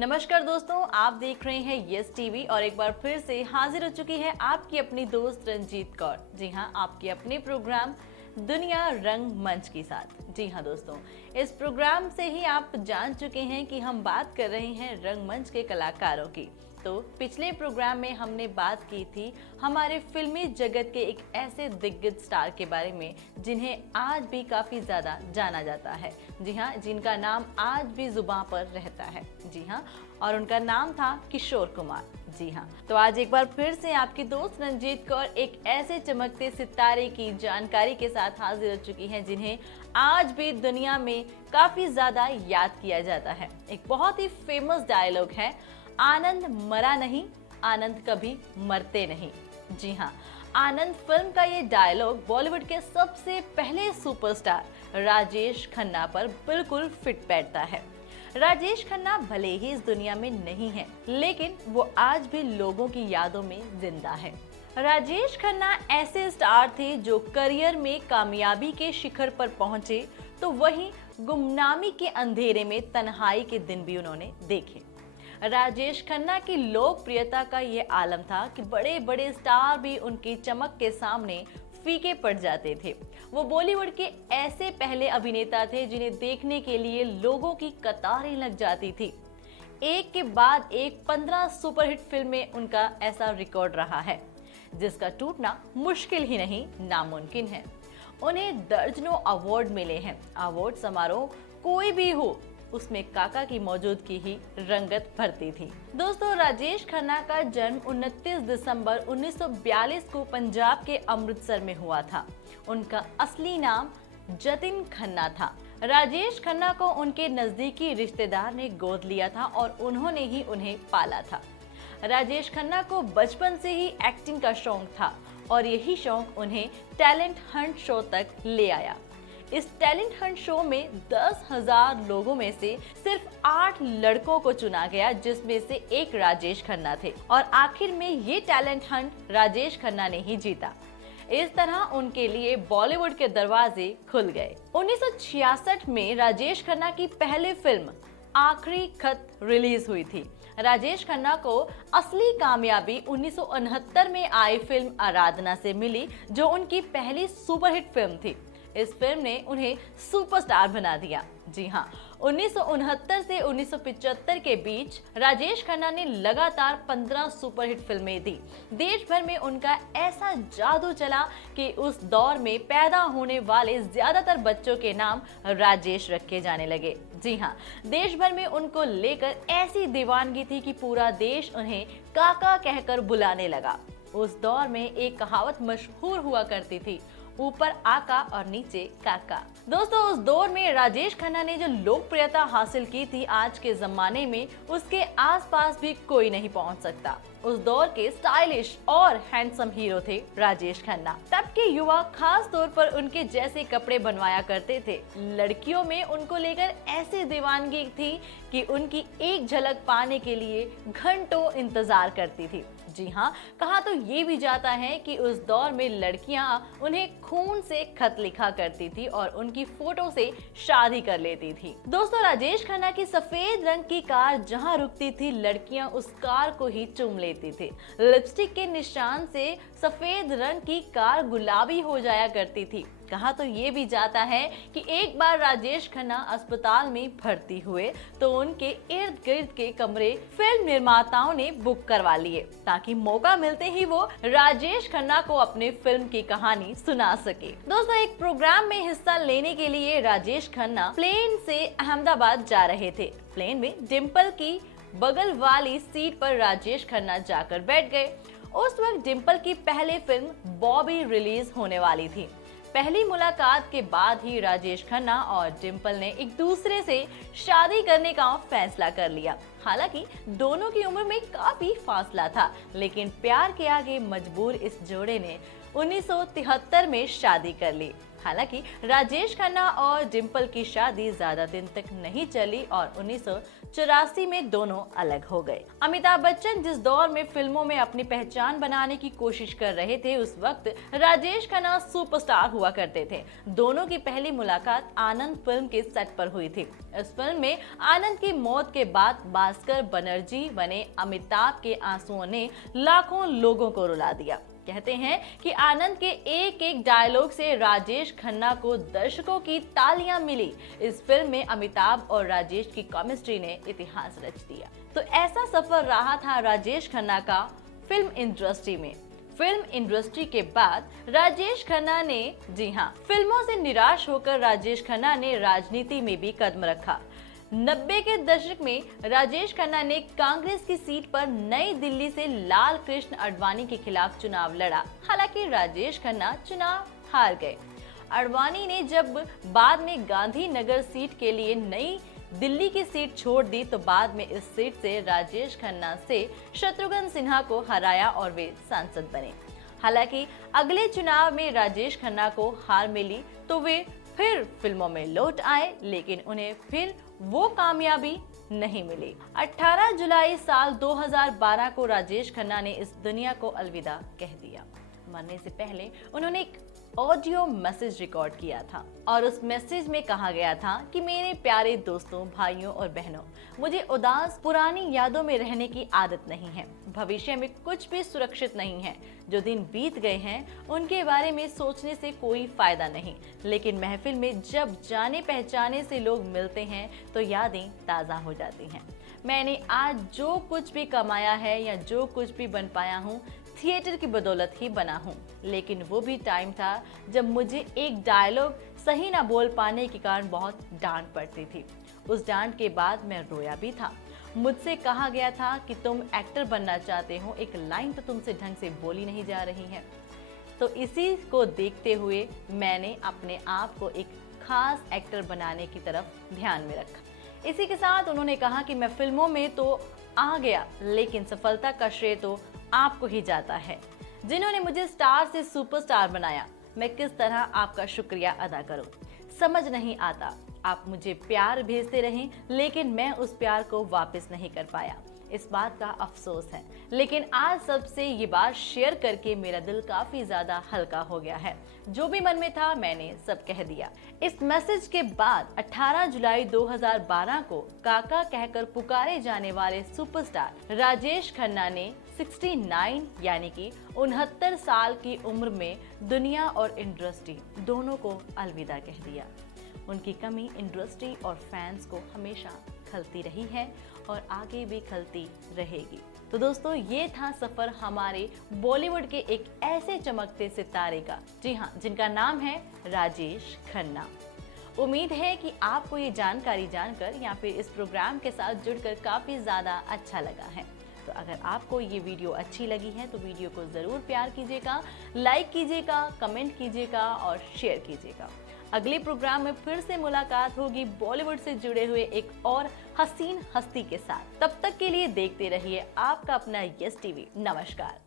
नमस्कार दोस्तों, आप देख रहे हैं यस टीवी और एक बार फिर से हाजिर हो चुकी है आपकी अपनी दोस्त रंजीत कौर। जी हाँ, आपके अपने प्रोग्राम दुनिया रंगमंच के साथ। जी हाँ दोस्तों, इस प्रोग्राम से ही आप जान चुके हैं कि हम बात कर रहे हैं रंगमंच के कलाकारों की। तो पिछले प्रोग्राम में हमने बात की थी हमारे फिल्मी जगत के एक ऐसे दिग्गज स्टार के बारे में जिन्हें आज भी काफ़ी ज़्यादा जाना जाता है। जी हाँ, जिनका नाम आज भी जुबां पर रहता है। जी हाँ, और उनका नाम था किशोर कुमार। जी हाँ, तो आज एक बार फिर से आपकी दोस्त रंजीत कौर एक ऐसे चमकते सितारे की जानकारी के साथ हाजिर हो चुकी हैं जिन्हें आज भी दुनिया में काफ़ी ज़्यादा याद किया जाता है। एक बहुत ही फेमस डायलॉग है, आनंद मरा नहीं, आनंद कभी मरते नहीं। जी हाँ, आनंद फिल्म का ये डायलॉग बॉलीवुड के सबसे पहले सुपरस्टार राजेश खन्ना पर बिल्कुल फिट बैठता है। राजेश खन्ना भले ही इस दुनिया में नहीं है, लेकिन वो आज भी लोगों की यादों में जिंदा है। राजेश खन्ना ऐसे स्टार थे जो करियर में कामयाबी के शिखर पर पहुंचे, तो वहीं गुमनामी के अंधेरे में तन्हाई के दिन भी उन्होंने देखे। राजेश खन्ना की लोकप्रियता का ये आलम था कि बड़े बड़े स्टार भी उनकी चमक के सामने फीके पड़ जाते थे। वो बॉलीवुड के ऐसे पहले अभिनेता थे जिन्हें देखने के लिए लोगों की कतारें लग जाती थी। एक के बाद एक 15 सुपरहिट फिल्में उनका ऐसा रिकॉर्ड रहा है जिसका टूटना मुश्किल ही नहीं, नामुमकिन है। उन्हें दर्जनों अवार्ड मिले हैं। अवार्ड समारोह कोई भी हो, उसमें काका की मौजूदगी ही रंगत भरती थी। दोस्तों, राजेश खन्ना का जन्म 29 दिसंबर 1942 को पंजाब के अमृतसर में हुआ था। उनका असली नाम जतिन खन्ना था। राजेश खन्ना को उनके नजदीकी रिश्तेदार ने गोद लिया था और उन्होंने ही उन्हें पाला था। राजेश खन्ना को बचपन से ही एक्टिंग का शौक था और यही शौक उन्हें टैलेंट हंट शो तक ले आया। इस टैलेंट हंट शो में 10,000 लोगों में से सिर्फ 8 लड़कों को चुना गया, जिसमें से एक राजेश खन्ना थे और आखिर में ये टैलेंट हंट राजेश खन्ना ने ही जीता। इस तरह उनके लिए बॉलीवुड के दरवाजे खुल गए। 1966 में राजेश खन्ना की पहली फिल्म आखिरी खत रिलीज हुई थी। राजेश खन्ना को असली कामयाबी 1969 में आई फिल्म आराधना से मिली, जो उनकी पहली सुपरहिट फिल्म थी। इस फिल्म ने उन्हें सुपरस्टार बना दिया। जी हाँ, 1969 से 1975 के बीच राजेश खन्ना ने लगातार 15 सुपरहिट फिल्में दी। देश भर में उनका ऐसा जादू चला कि उस दौर में पैदा होने वाले ज्यादातर बच्चों के नाम राजेश रखे जाने लगे। जी हाँ, देश भर में उनको लेकर ऐसी दीवानगी थी कि पूरा देश उन्हें काका कहकर बुलाने लगा। उस दौर में एक कहावत मशहूर हुआ करती थी, ऊपर आका और नीचे काका। दोस्तों, उस दौर में राजेश खन्ना ने जो लोकप्रियता हासिल की थी, आज के जमाने में उसके आसपास भी कोई नहीं पहुंच सकता। उस दौर के स्टाइलिश और हैंडसम हीरो थे राजेश खन्ना। तब के युवा खास तौर पर उनके जैसे कपड़े बनवाया करते थे। लड़कियों में उनको लेकर ऐसी दीवानगी थी कि उनकी एक झलक पाने के लिए घंटों इंतजार करती थी। जी हाँ, कहा तो ये भी जाता है कि उस दौर में लड़कियां उन्हें खून से खत लिखा करती थी और उनकी फोटो से शादी कर लेती थी। दोस्तों, राजेश खन्ना की सफेद रंग की कार जहां रुकती थी, लड़कियां उस कार को ही चूम लेती थी। लिपस्टिक के निशान से सफेद रंग की कार गुलाबी हो जाया करती थी। कहा तो ये भी जाता है कि एक बार राजेश खन्ना अस्पताल में भर्ती हुए तो उनके इर्द गिर्द के कमरे फिल्म निर्माताओं ने बुक करवा लिए ताकि मौका मिलते ही वो राजेश खन्ना को अपने फिल्म की कहानी सुना सके। दोस्तों, एक प्रोग्राम में हिस्सा लेने के लिए राजेश खन्ना प्लेन से अहमदाबाद जा रहे थे। प्लेन में डिम्पल की बगल वाली सीट पर राजेश खन्ना जाकर बैठ गए। उस वक्त डिम्पल की पहली फिल्म बॉबी रिलीज होने वाली थी। पहली मुलाकात के बाद ही राजेश खन्ना और डिम्पल ने एक दूसरे से शादी करने का फैसला कर लिया। हालांकि दोनों की उम्र में काफी फासला था, लेकिन प्यार के आगे मजबूर इस जोड़े ने 1973 में शादी कर ली। हालांकि राजेश खन्ना और डिम्पल की शादी ज्यादा दिन तक नहीं चली और 1984 में दोनों अलग हो गए। अमिताभ बच्चन जिस दौर में फिल्मों में अपनी पहचान बनाने की कोशिश कर रहे थे, उस वक्त राजेश खन्ना सुपरस्टार हुआ करते थे। दोनों की पहली मुलाकात आनंद फिल्म के सेट पर हुई थी। इस फिल्म में आनंद की मौत के बाद भास्कर बनर्जी बने अमिताभ के आंसुओं ने लाखों लोगों को रुला दिया। कहते हैं कि आनंद के एक एक डायलॉग से राजेश खन्ना को दर्शकों की तालियां मिली। इस फिल्म में अमिताभ और राजेश की केमिस्ट्री ने इतिहास रच दिया। तो ऐसा सफर रहा था राजेश खन्ना का फिल्म इंडस्ट्री में। फिल्म इंडस्ट्री के बाद राजेश खन्ना ने, जी हाँ, फिल्मों से निराश होकर राजेश खन्ना ने राजनीति में भी कदम रखा। 90 के दशक में राजेश खन्ना ने कांग्रेस की सीट पर नई दिल्ली से लाल कृष्ण आडवाणी के खिलाफ चुनाव लड़ा। हालांकि राजेश खन्ना चुनाव हार गए। आडवाणी ने जब बाद में गांधीनगर सीट के लिए नई दिल्ली की सीट छोड़ दी तो बाद में इस सीट से राजेश खन्ना से शत्रुघ्न सिन्हा को हराया और वे सांसद बने। हालांकि अगले चुनाव में राजेश खन्ना को हार मिली तो वे फिर फिल्मों में लौट आए, लेकिन उन्हें फिर वो कामयाबी नहीं मिली। 18 जुलाई साल 2012 को राजेश खन्ना ने इस दुनिया को अलविदा कह दिया। मरने से पहले उन्होंने एक ऑडियो मैसेज रिकॉर्ड किया था और उस मैसेज में कहा गया था कि मेरे प्यारे दोस्तों, भाइयों और बहनों, मुझे उदास पुरानी यादों में रहने की आदत नहीं है। भविष्य में कुछ भी सुरक्षित नहीं है। जो दिन बीत गए हैं उनके बारे में सोचने से कोई फायदा नहीं, लेकिन महफिल में जब जाने पहचाने से लोग मिलते हैं तो यादें ताज़ा हो जाती हैं। मैंने आज जो कुछ भी कमाया है या जो कुछ भी बन पाया हूँ थिएटर की बदौलत ही बना हूँ, लेकिन वो भी टाइम था जब मुझे एक डायलॉग सही ना बोल पाने के कारण बहुत डांट पड़ती थी। उस डांट के बाद मैं रोया भी था। मुझसे कहा गया था कि तुम एक्टर बनना चाहते हो, एक लाइन तो तुमसे ढंग से बोली नहीं जा रही है। तो इसी को देखते हुए मैंने अपने आप को एक खास एक्टर बनाने की तरफ ध्यान में रखा। इसी के साथ उन्होंने कहा कि मैं फिल्मों में तो आ गया, लेकिन सफलता का श्रेय तो आपको ही जाता है, जिन्होंने मुझे स्टार से सुपरस्टार बनाया। मैं किस तरह आपका शुक्रिया अदा करूं, समझ नहीं आता। आप मुझे प्यार भेजते रहें, लेकिन मैं उस प्यार को वापस नहीं कर पाया। इस बात का अफसोस है, लेकिन आज सबसे ये बात शेयर करके मेरा दिल काफी ज्यादा हल्का हो गया है। जो भी मन में था मैंने सब कह दिया। इस मैसेज के बाद 18 जुलाई 2012 को काका कहकर पुकारे जाने वाले सुपरस्टार राजेश खन्ना ने 69 यानी कि 69 साल की उम्र में दुनिया और इंडस्ट्री दोनों को अलविदा कह दिया। उनकी कमी इंडस्ट्री और फैंस को हमेशा खलती रही है और आगे भी खलती रहेगी। तो दोस्तों, ये था सफर हमारे बॉलीवुड के एक ऐसे चमकते सितारे का, जी हाँ, जिनका नाम है राजेश खन्ना। उम्मीद है कि आपको ये जानकारी जानकर या फिर इस प्रोग्राम के साथ जुड़कर काफी ज्यादा अच्छा लगा है। तो अगर आपको ये वीडियो अच्छी लगी है तो वीडियो को जरूर प्यार कीजिएगा, लाइक कीजिएगा, कमेंट कीजिएगा और शेयर कीजिएगा। अगले प्रोग्राम में फिर से मुलाकात होगी बॉलीवुड से जुड़े हुए एक और हसीन हस्ती के साथ। तब तक के लिए देखते रहिए आपका अपना यस टीवी। नमस्कार।